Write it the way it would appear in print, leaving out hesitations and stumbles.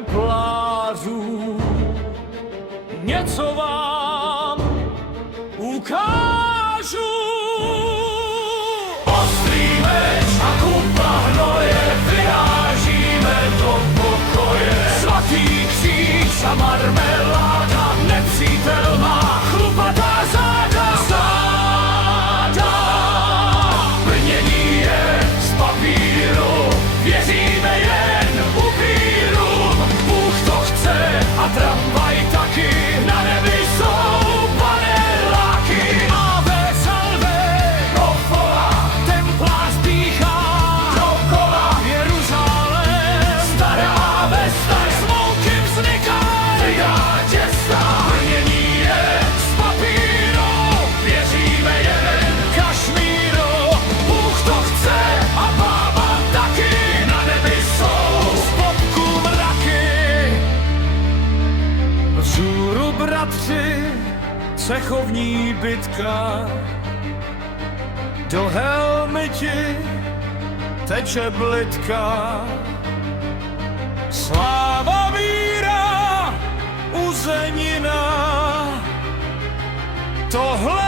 templářů. Něco vám ukážu. Ostrý meč a kupa hnoje, vyrážíme do pokoje. Svatý kříž a marmeláda, nepřítel má chlupatá záda. Brnění je z papíru, věříme jen upírům. Bůh to chce a tramvaj taky, na nebi jsou paneláky. Ave salve, kofola, templář píchá dokola. Jeruzalém, stará vesta, smouky vznikají, já těsta. Brnění je z papíru, věříme jen Kašmíru. Bůh to chce a bába taky, na nebi jsou z popku mraky. Vzhůru bratři, cechovní bitka, do helmy ti teče blitka. Sláva, víra, uzenina, tohle